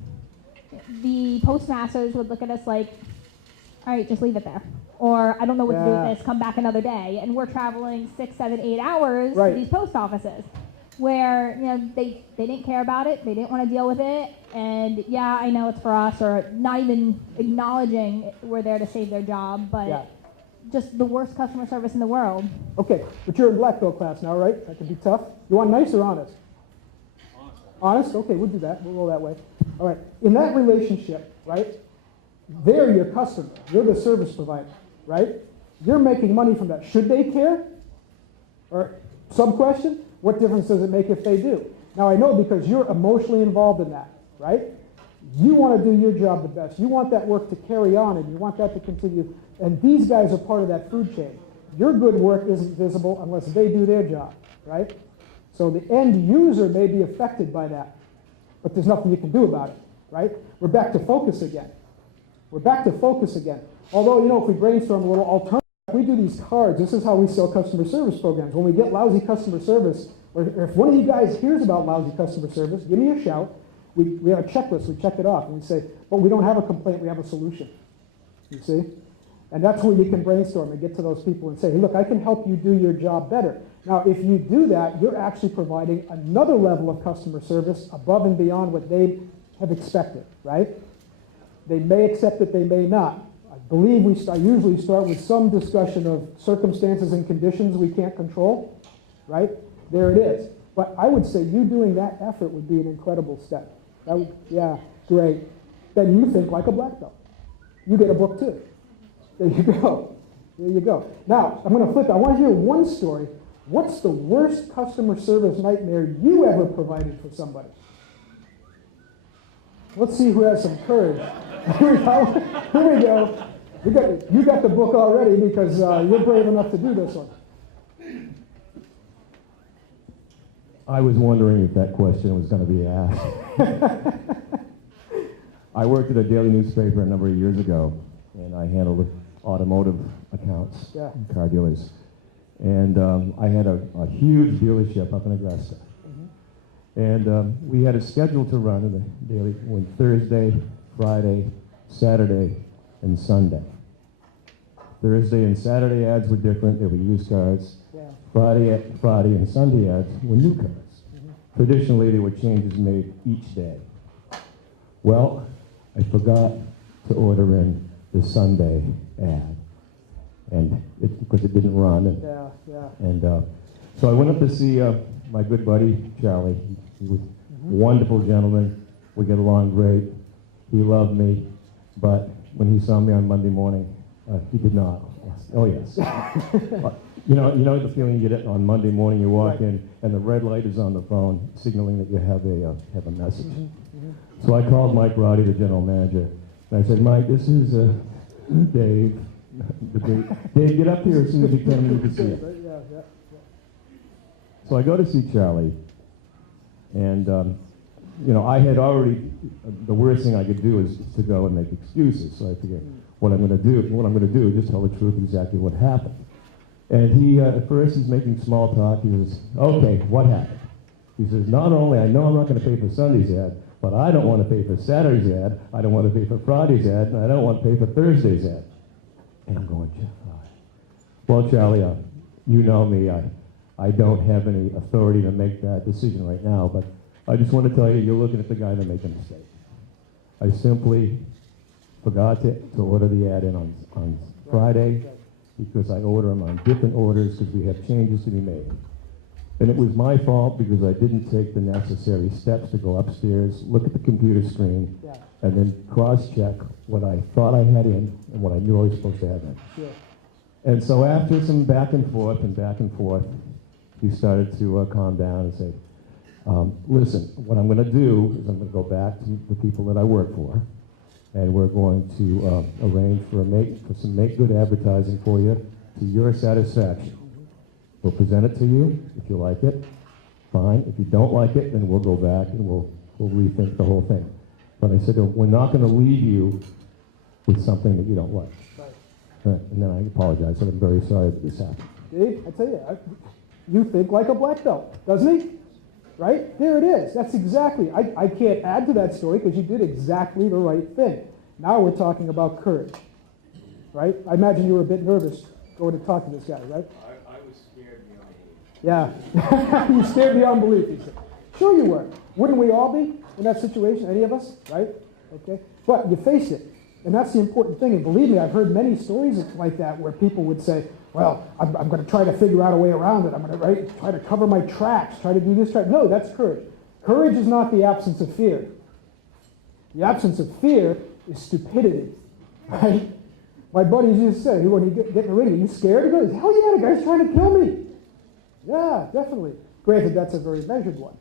the postmasters would look at us like, all right, just leave it there. Or I don't know what to do Yeah. with this, come back another day. And we're traveling 6, 7, 8 hours Right. to these post offices where, they didn't care about it, they didn't want to deal with it, and yeah, I know it's for us, or not even acknowledging we're there to save their job, but Yeah. just the worst customer service in the world. Okay, but you're in black belt class now, right? That can be tough. You want nice or honest? Honest? Okay, we'll do that. We'll go that way. All right. In that relationship, right, they're your customer. You're the service provider, right? You're making money from that. Should they care? Or sub-question, what difference does it make if they do? Now, I know because you're emotionally involved in that, right? You want to do your job the best. You want that work to carry on, and you want that to continue. And these guys are part of that food chain. Your good work isn't visible unless they do their job, right? So the end user may be affected by that, but there's nothing you can do about it, right? We're back to focus again. We're back to focus again. Although, if we brainstorm a little alternative, we do these cards. This is how we sell customer service programs. When we get lousy customer service, or if one of you guys hears about lousy customer service, give me a shout. We have a checklist. We check it off, and we say, well, we don't have a complaint. We have a solution. You see? And that's where you can brainstorm and get to those people and say, hey, look, I can help you do your job better. Now, if you do that, you're actually providing another level of customer service above and beyond what they have expected, right? They may accept it, they may not. I believe I usually start with some discussion of circumstances and conditions we can't control, right? There it is. But I would say you doing that effort would be an incredible step. Yeah, great. Then you think like a black belt. You get a book too. There you go. There you go. Now, I'm going to flip it. I want to hear one story. What's the worst customer service nightmare you ever provided for somebody? Let's see who has some courage. Here we go. Here we go. You got the book already because you're brave enough to do this one. I was wondering if that question was going to be asked. I worked at a daily newspaper a number of years ago, and I handled automotive accounts, Yeah. car dealers. And I had a huge dealership up in Augusta. And we had a schedule to run in the daily, went Thursday, Friday, Saturday, and Sunday. Thursday and Saturday ads were different. They were used cars. Yeah. Friday and Sunday ads were new cars. Traditionally, there were changes made each day. Well, I forgot to order in the Sunday ad, and because it didn't run. And, Yeah. and so I went up to see my good buddy Charlie. He was a wonderful gentleman. We get along great. He loved me, but when he saw me on Monday morning, he did not. Oh yes. You know the feeling you get on Monday morning. You walk in and the red light is on the phone, signaling that you have a message. So I called Mike Roddy, the general manager, and I said, Mike, this is Dave. Dave, get up here as soon as you can. We can see you. Yeah. So I go to see Charlie, and I had already. The worst thing I could do is to go and make excuses. So I figured, what I'm going to do is just tell the truth, exactly what happened. And he, at first, he's making small talk. He says, "Okay, what happened?" He says, "Not only I know I'm not going to pay for Sunday's ad, but I don't want to pay for Saturday's ad. I don't want to pay for Friday's ad, and I don't want to pay for Thursday's ad." And I'm going, well, Charlie, you know me. I don't have any authority to make that decision right now, but I just want to tell you, you're looking at the guy that made the mistake. I simply forgot to order the ad in on Friday because I order them on different orders because we have changes to be made. And it was my fault because I didn't take the necessary steps to go upstairs, look at the computer screen, Yeah. and then cross-check what I thought I had in and what I knew I was supposed to have in. Sure. And so after some back and forth, he started to calm down and say, listen, what I'm going to do is I'm going to go back to the people that I work for, and we're going to arrange for some make-good advertising for you to your satisfaction. We'll present it to you. If you like it, fine. If you don't like it, then we'll go back and we'll rethink the whole thing. But I said, we're not going to leave you with something that you don't like. Right. And then I apologized. I said, I'm very sorry that this happened. Dave, I tell you, you think like a black belt, doesn't he? Right? There it is. That's exactly. I can't add to that story because you did exactly the right thing. Now we're talking about courage. Right? I imagine you were a bit nervous going to talk to this guy, right? I was scared beyond belief. Yeah. You scared beyond belief, he said. Sure you were. Wouldn't we all be in that situation? Any of us? Right? Okay. But you face it. And that's the important thing. And believe me, I've heard many stories like that where people would say, well, I'm going to try to figure out a way around it. I'm going to try to cover my tracks, try to do this. No, that's courage. Courage is not the absence of fear. The absence of fear is stupidity. Right? My buddies used to say, when you get in the ring, are you scared? He goes, hell yeah, the guy's trying to kill me. Yeah, definitely. Granted, that's a very measured one.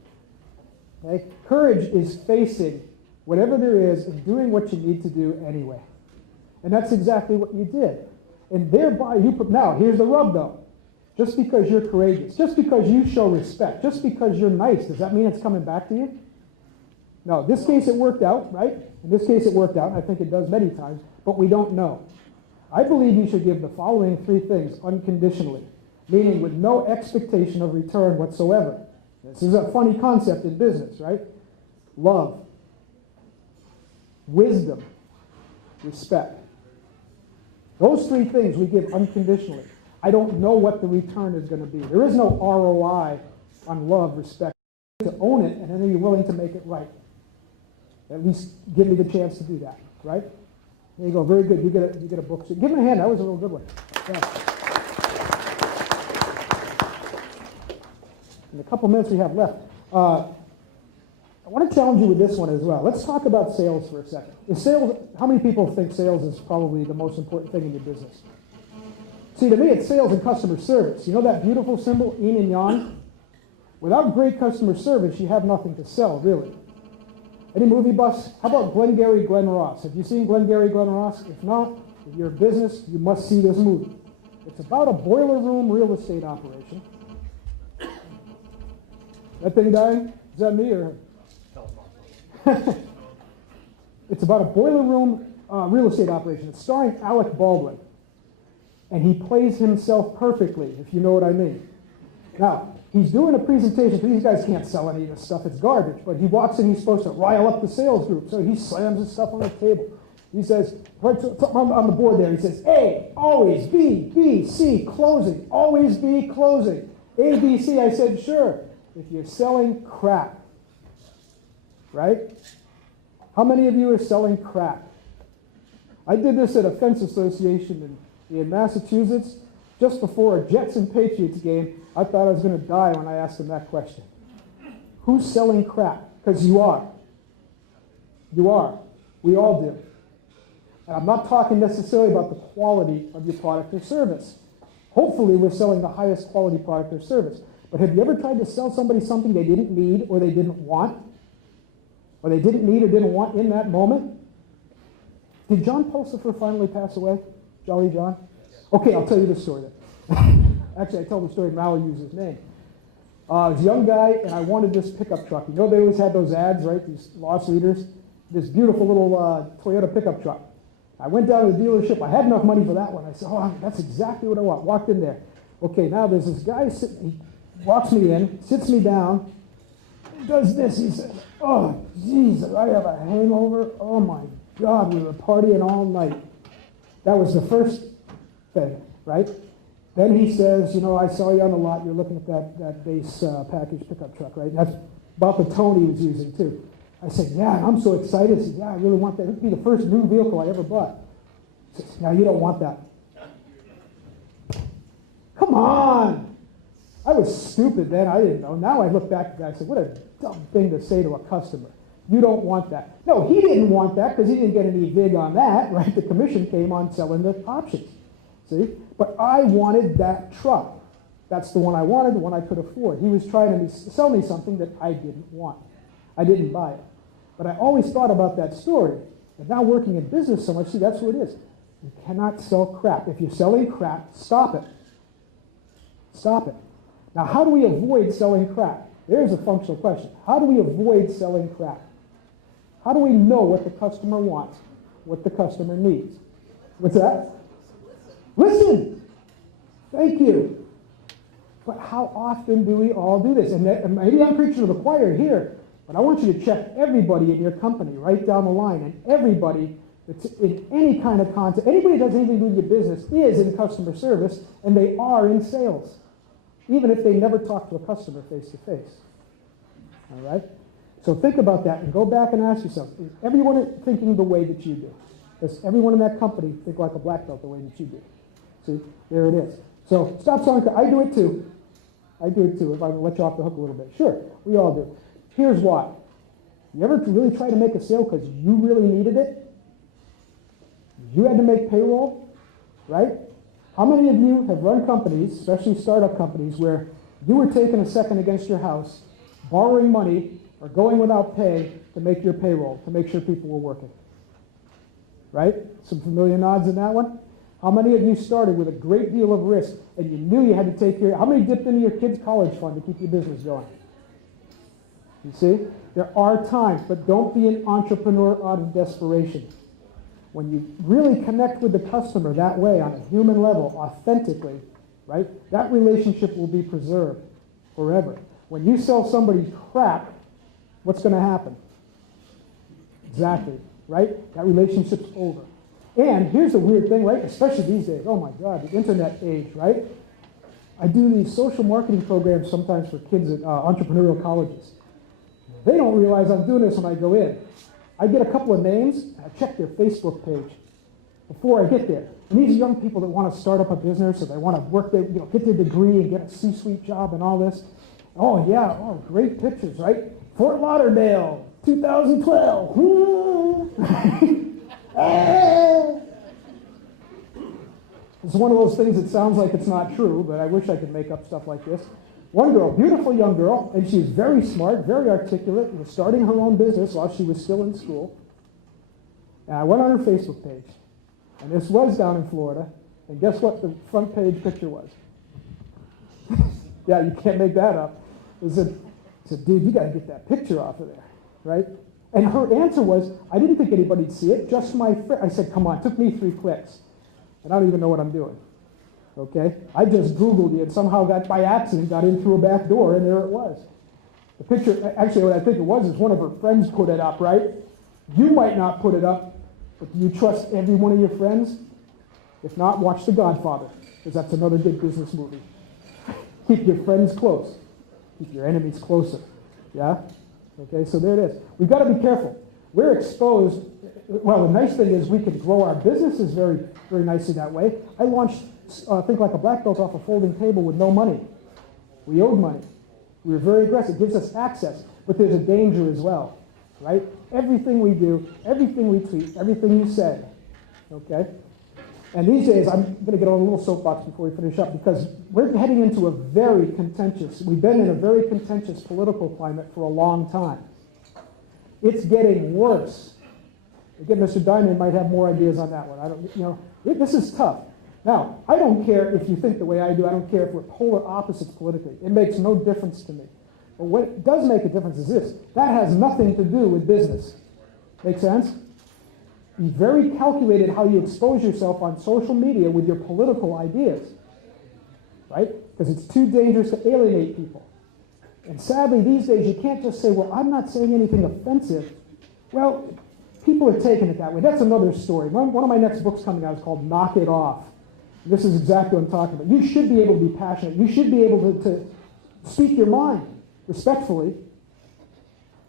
Okay? Courage is facing whatever there is and doing what you need to do anyway. And that's exactly what you did. And thereby, now, here's the rub though. Just because you're courageous, just because you show respect, just because you're nice, does that mean it's coming back to you? No, in this case it worked out, right? In this case it worked out, and I think it does many times, but we don't know. I believe you should give the following three things unconditionally, meaning with no expectation of return whatsoever. This is a funny concept in business, right? Love, wisdom, respect. Those three things we give unconditionally. I don't know what the return is going to be. There is no ROI on love, respect. To own it, and then you're willing to make it right. At least give me the chance to do that, right? There you go. Very good. You get a book. So give him a hand. That was a real good one. Yeah. In the couple minutes we have left, I want to challenge you with this one as well. Let's talk about sales for a second. How many people think sales is probably the most important thing in your business? See, to me, it's sales and customer service. You know that beautiful symbol, yin and yang? Without great customer service, you have nothing to sell, really. Any movie buffs? How about Glengarry Glen Ross? Have you seen Glengarry Glen Ross? If not, if you're a business, you must see this movie. It's about a boiler room real estate operation. That thing dying? Is that me or? It's about a boiler room real estate operation. It's starring Alec Baldwin. And he plays himself perfectly, if you know what I mean. Now, he's doing a presentation. These guys can't sell any of this stuff. It's garbage. But he walks in. He's supposed to rile up the sales group. So he slams his stuff on the table. He says, on the board there, he says, A, always, B, C, closing. Always B, closing. A, B, C. I said, sure. If you're selling crap, right? How many of you are selling crap? I did this at a fence association in Massachusetts just before a Jets and Patriots game. I thought I was going to die when I asked them that question. Who's selling crap? Because you are. You are. We all do. And I'm not talking necessarily about the quality of your product or service. Hopefully we're selling the highest quality product or service. But have you ever tried to sell somebody something they didn't need or they didn't want? Or they didn't need or didn't want in that moment? Did John Pulsifer finally pass away? Jolly John? Okay, I'll tell you this story then. Actually, I told the story and Mal used his name. I was a young guy, and I wanted this pickup truck. You know they always had those ads, right? These loss leaders. This beautiful little Toyota pickup truck. I went down to the dealership. I had enough money for that one. I said, oh, that's exactly what I want. Walked in there. Okay, now there's this guy sitting. He walks me in, sits me down, does this. He says, oh, Jesus, I have a hangover. Oh, my God, we were partying all night. That was the first thing, right? Then he says, you know, I saw you on the lot. You're looking at that base package pickup truck, right? That's about the tone he was using too. I said, yeah, I'm so excited. He said, yeah, I really want that. It'd be the first new vehicle I ever bought. He said, no, you don't want that. Come on. I was stupid then. I didn't know. Now I look back at that. I said, what a dumb thing to say to a customer. You don't want that. No, he didn't want that because he didn't get any vig on that, right? The commission came on selling the options. See? But I wanted that truck. That's the one I wanted, the one I could afford. He was trying to sell me something that I didn't want. I didn't buy it. But I always thought about that story. And now working in business so much, see, that's what it is. You cannot sell crap. If you're selling crap, stop it. Stop it. Now, how do we avoid selling crap? There's a functional question. How do we avoid selling crap? How do we know what the customer wants, what the customer needs? What's that? Listen. Thank you. But how often do we all do this? And maybe I'm preaching to the choir here, but I want you to check everybody in your company right down the line. And everybody that's in any kind of contact, anybody that does anything to do with your business is in customer service, and they are in sales, even if they never talk to a customer face to face. All right? So think about that and go back and ask yourself, is everyone thinking the way that you do? Does everyone in that company think like a black belt the way that you do? See, there it is. So stop selling. I do it too. I do it too, if I let you off the hook a little bit. Sure, we all do. Here's why. You ever really try to make a sale because you really needed it? You had to make payroll, right? How many of you have run companies, especially startup companies, where you were taking a second against your house, borrowing money, or going without pay to make your payroll, to make sure people were working? Right? Some familiar nods in that one? How many of you started with a great deal of risk and you knew you had to take care? How many dipped into your kids' college fund to keep your business going? You see? There are times, but don't be an entrepreneur out of desperation. When you really connect with the customer that way, on a human level, authentically, right, that relationship will be preserved forever. When you sell somebody crap, what's going to happen? Exactly, right? That relationship's over. And here's the weird thing, right? Especially these days. Oh my God, the internet age, right? I do these social marketing programs sometimes for kids at entrepreneurial colleges. They don't realize I'm doing this when I go in. I get a couple of names, and I check their Facebook page before I get there. And these are young people that want to start up a business, or they want to work their, get their degree and get a C-suite job and all this. Oh yeah, oh great pictures, right? Fort Lauderdale, 2012. It's one of those things that sounds like it's not true, but I wish I could make up stuff like this. One girl, beautiful young girl, and she was very smart, very articulate, was starting her own business while she was still in school. And I went on her Facebook page, and this was down in Florida, and guess what the front page picture was? Yeah, you can't make that up. It said, dude, you got to get that picture off of there, right? And her answer was, I didn't think anybody'd see it, just my friend. I said, come on, it took me 3 clicks. And I don't even know what I'm doing, okay? I just Googled you and somehow by accident, got in through a back door, and there it was. The picture, actually what I think it was is one of her friends put it up, right? You might not put it up, but do you trust every one of your friends? If not, watch The Godfather, because that's another good business movie. Keep your friends close. Keep your enemies closer, yeah? Okay, so there it is. We've got to be careful. We're exposed. Well, the nice thing is we can grow our businesses very, very nicely that way. I launched Think Like a Black Belt off a folding table with no money. We owed money. We were very aggressive. It gives us access, but there's a danger as well, right? Everything we do, everything we tweet, everything you say, okay? And these days, I'm going to get on a little soapbox before we finish up, because we're heading into a very contentious, we've been in a very contentious political climate for a long time. It's getting worse. Again, Mr. Diamond might have more ideas on that one. I don't, this is tough. Now, I don't care if you think the way I do. I don't care if we're polar opposites politically. It makes no difference to me. But what does make a difference is this. That has nothing to do with business. Make sense? Be very calculated how you expose yourself on social media with your political ideas, right? Because it's too dangerous to alienate people. And sadly, these days, you can't just say, well, I'm not saying anything offensive. Well, people are taking it that way. That's another story. One of my next books coming out is called Knock It Off. This is exactly what I'm talking about. You should be able to be passionate. You should be able to speak your mind respectfully,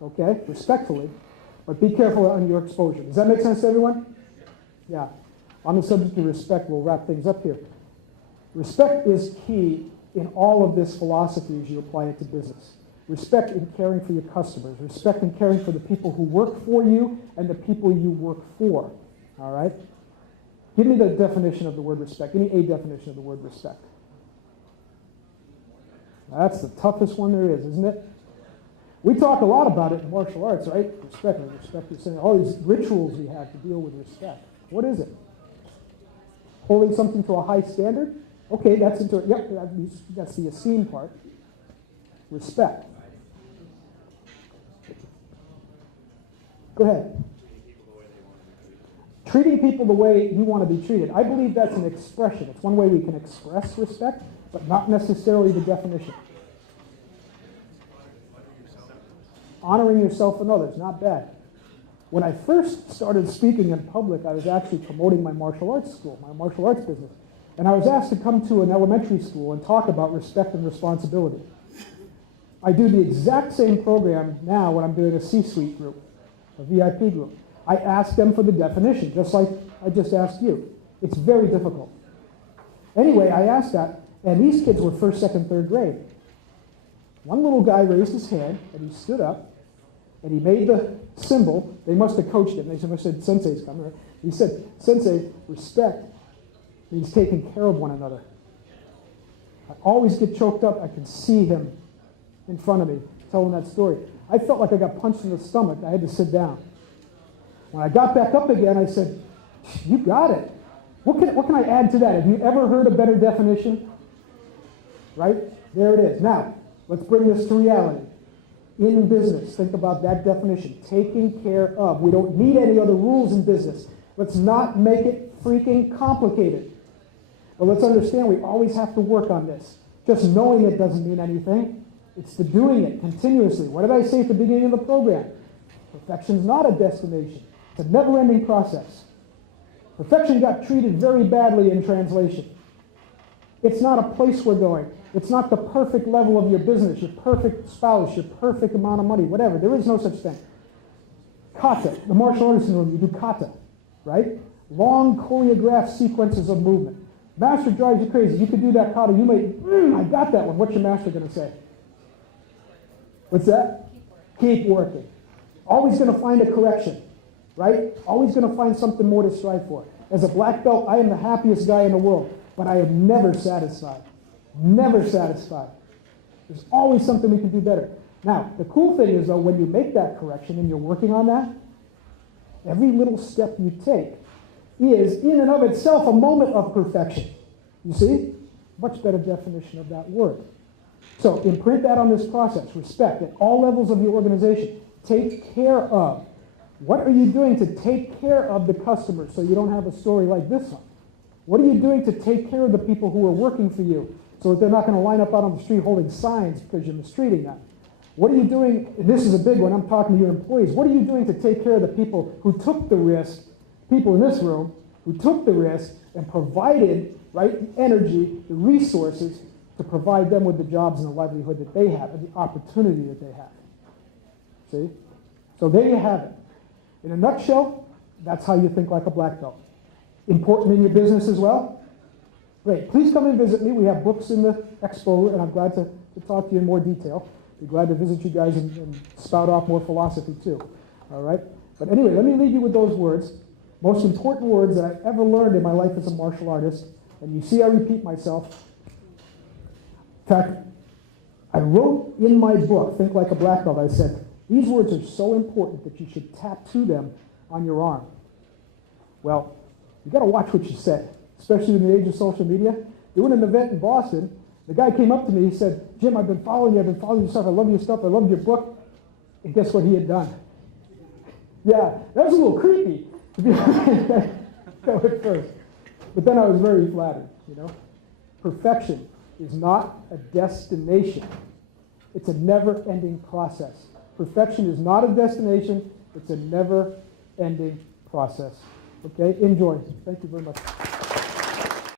okay, respectfully, but be careful on your exposure. Does that make sense to everyone? Yeah. On the subject of respect, we'll wrap things up here. Respect is key in all of this philosophy as you apply it to business. Respect in caring for your customers. Respect in caring for the people who work for you and the people you work for. All right? Give me the definition of the word respect. Give me a definition of the word respect. That's the toughest one there is, isn't it? We talk a lot about it in martial arts, right? Respect, all these rituals we have to deal with respect. What is it? Holding something to a high standard? Okay, that's that's the esteem part. Respect. Go ahead. Treating people the way you want to be treated. I believe that's an expression. It's one way we can express respect, but not necessarily the definition. Honoring yourself and others, not bad. When I first started speaking in public, I was actually promoting my martial arts school, my martial arts business. And I was asked to come to an elementary school and talk about respect and responsibility. I do the exact same program now when I'm doing a C-suite group, a VIP group. I ask them for the definition, just like I just asked you. It's very difficult. Anyway, I asked that, and these kids were first, second, third grade. One little guy raised his hand, and he stood up, and he made the symbol. They must have coached him. They must have said, Sensei's coming. Right? He said, Sensei, respect means taking care of one another. I always get choked up. I can see him in front of me telling that story. I felt like I got punched in the stomach. I had to sit down. When I got back up again, I said, you got it. What can I add to that? Have you ever heard a better definition? Right? There it is. Now, let's bring this to reality. In business, think about that definition. Taking care of. We don't need any other rules in business. Let's not make it freaking complicated. But let's understand we always have to work on this. Just knowing it doesn't mean anything. It's the doing it continuously. What did I say at the beginning of the program? Perfection is not a destination. It's a never-ending process. Perfection got treated very badly in translation. It's not a place we're going. It's not the perfect level of your business, your perfect spouse, your perfect amount of money, whatever. There is no such thing. Kata, the martial artist in the room, you do kata, right? Long choreographed sequences of movement. Master drives you crazy. You could do that kata. You may, I got that one. What's your master going to say? What's that? Keep working. Always going to find a correction, right? Always going to find something more to strive for. As a black belt, I am the happiest guy in the world, but I am never satisfied. Never satisfied. There's always something we can do better. Now, the cool thing is, though, when you make that correction and you're working on that, every little step you take is, in and of itself, a moment of perfection. You see? Much better definition of that word. So, imprint that on this process. Respect at all levels of your organization. Take care of. What are you doing to take care of the customers so you don't have a story like this one? What are you doing to take care of the people who are working for you so that they're not going to line up out on the street holding signs because you're mistreating them? What are you doing, and this is a big one, I'm talking to your employees, what are you doing to take care of the people who took the risk, people in this room, who took the risk and provided, right, the energy, the resources to provide them with the jobs and the livelihood that they have and the opportunity that they have? See? So there you have it. In a nutshell, that's how you think like a black belt. Important in your business as well? Great. Please come and visit me. We have books in the expo, and I'm glad to talk to you in more detail. Be glad to visit you guys and spout off more philosophy too. All right? But anyway, let me leave you with those words. Most important words that I ever learned in my life as a martial artist. And you see I repeat myself. In fact, I wrote in my book, Think Like a Black Belt, I said, these words are so important that you should tattoo them on your arm. Well, you got to watch what you say, especially in the age of social media. Doing an event in Boston, the guy came up to me, he said, Jim, I've been following your stuff, I love your stuff, I love your book. And guess what he had done? Yeah, that was a little creepy, to be honest, at first. But then I was very flattered, you know. Perfection is not a destination. It's a never-ending process. Perfection is not a destination, it's a never-ending process. Okay, enjoy. Thank you very much.